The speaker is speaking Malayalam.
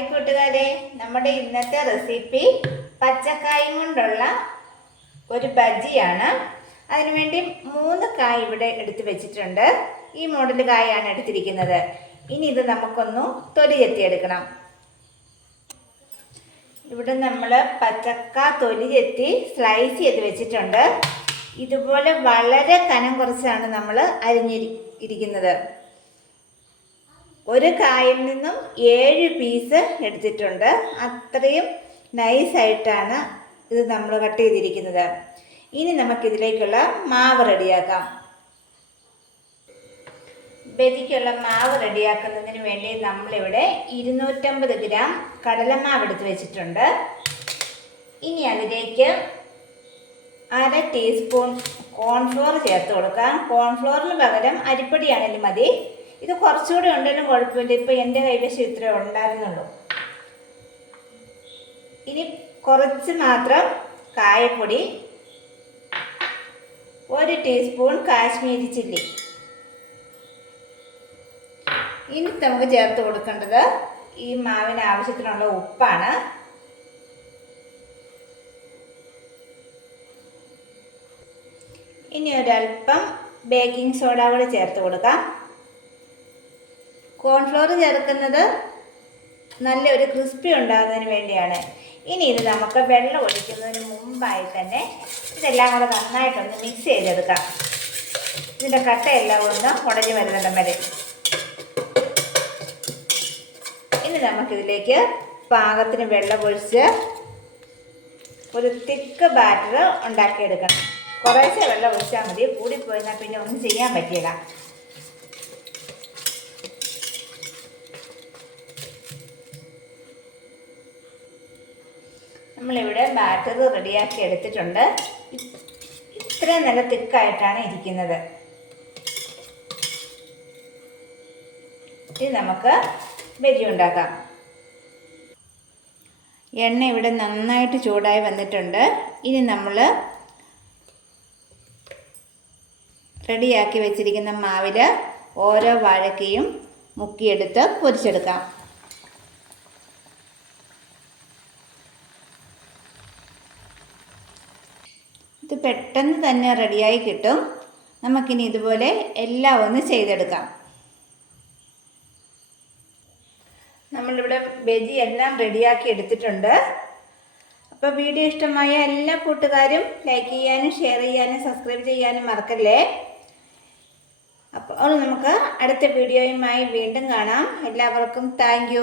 ഹായ് കൂട്ടുകാരെ നമ്മുടെ ഇന്നത്തെ റെസിപ്പി പച്ചക്കായും കൊണ്ടുള്ള ഒരു ബജിയാണ്. അതിനുവേണ്ടി മൂന്ന് കായ് ഇവിടെ എടുത്തു വെച്ചിട്ടുണ്ട്. ഈ മോഡൽ കായാണ് എടുത്തിരിക്കുന്നത്. ഇനി ഇത് നമുക്കൊന്ന് തൊലി ചെത്തിയെടുക്കണം ഇവിടെ നമ്മൾ പച്ചക്ക തൊലി ചെത്തി സ്ലൈസ് ചെയ്ത് വെച്ചിട്ടുണ്ട്. ഇതുപോലെ വളരെ കനം കുറച്ചാണ് നമ്മൾ അരിഞ്ഞിരി ഇരിക്കുന്നത്. ഒരു കായിൽ നിന്നും ഏഴ് പീസ് എടുത്തിട്ടുണ്ട്. അത്രയും നൈസായിട്ടാണ് ഇത് നമ്മൾ കട്ട് ചെയ്തിരിക്കുന്നത്. ഇനി നമുക്കിതിലേക്കുള്ള മാവ് റെഡിയാക്കാം. ബജിക്കുള്ള മാവ് റെഡിയാക്കുന്നതിന് വേണ്ടി നമ്മളിവിടെ ഇരുന്നൂറ്റമ്പത് ഗ്രാം കടലമാവ് എടുത്ത് വെച്ചിട്ടുണ്ട്. ഇനി അതിലേക്ക് അര ടീസ്പൂൺ കോൺഫ്ലോർ ചേർത്ത് കൊടുക്കാം. കോൺഫ്ലോറിന് പകരം അരിപ്പൊടിയാണെങ്കിലും മതി. ഇത് കുറച്ചുകൂടി ഉണ്ടെങ്കിലും കുഴപ്പമില്ല. ഇപ്പം എന്റെ കൈവശം ഇത്രേ ഉണ്ടായിരുന്നുള്ളൂ. ഇനി കുറച്ച് മാത്രം കായപ്പൊടി ഒരു ടീസ്പൂൺ കാശ്മീരി ചില്ലി. ഇനി നമുക്ക് ചേർത്ത് കൊടുക്കേണ്ടത് ഈ മാവിന് ആവശ്യത്തിനുള്ള ഉപ്പാണ്. ഇനി ഒരല്പം ബേക്കിംഗ് സോഡ കൂടെ ചേർത്ത് കൊടുക്കാം. കോൺഫ്ലോർ ചേർക്കുന്നത് നല്ല ഒരു ക്രിസ്പി ഉണ്ടാകുന്നതിന് വേണ്ടിയാണ്. ഇനി ഇത് നമുക്ക് വെള്ളം ഒഴിക്കുന്നതിന് മുമ്പായി തന്നെ ഇതെല്ലാം കൂടെ നന്നായിട്ടൊന്ന് മിക്സ് ചെയ്തെടുക്കാം. ഇതിന്റെ കട്ടയെല്ലാം ഒന്ന് ഉടഞ്ഞു വരുന്നിടം വരെ. ഇനി നമുക്കിതിലേക്ക് പാകത്തിന് വെള്ളം ഒഴിച്ച് ഒരു തിക്ക് ബാറ്റർ ഉണ്ടാക്കിയെടുക്കണം. കുറേശ്ശെ വെള്ളം ഒഴിച്ചാൽ മതി. കൂടിപ്പോയിരുന്നാൽ പിന്നെ ഒന്നും ചെയ്യാൻ പറ്റില്ല. നമ്മളിവിടെ ബാറ്റർ റെഡിയാക്കി എടുത്തിട്ടുണ്ട്. ഇത്രയും നല്ല തിക്കായിട്ടാണ് ഇരിക്കുന്നത്. ഇനി നമുക്ക് ബജി ഉണ്ടാക്കാം. എണ്ണ ഇവിടെ നന്നായിട്ട് ചൂടായി വന്നിട്ടുണ്ട്. ഇനി നമ്മൾ റെഡിയാക്കി വെച്ചിരിക്കുന്ന മാവിൽ ഓരോ വാഴക്കയും മുക്കിയെടുത്ത് പൊരിച്ചെടുക്കാം. ഇത് പെട്ടെന്ന് തന്നെ റെഡിയായി കിട്ടും. നമുക്കിനി ഇതുപോലെ എല്ലാം ഒന്ന് ചെയ്തെടുക്കാം. നമ്മളിവിടെ വെജി എല്ലാം റെഡിയാക്കി എടുത്തിട്ടുണ്ട്. അപ്പോൾ വീഡിയോ ഇഷ്ടമായ എല്ലാ കൂട്ടുകാരും ലൈക്ക് ചെയ്യാനും ഷെയർ ചെയ്യാനും സബ്സ്ക്രൈബ് ചെയ്യാനും മറക്കല്ലേ? അപ്പോൾ നമുക്ക് അടുത്ത വീഡിയോയുമായി വീണ്ടും കാണാം. എല്ലാവർക്കും താങ്ക്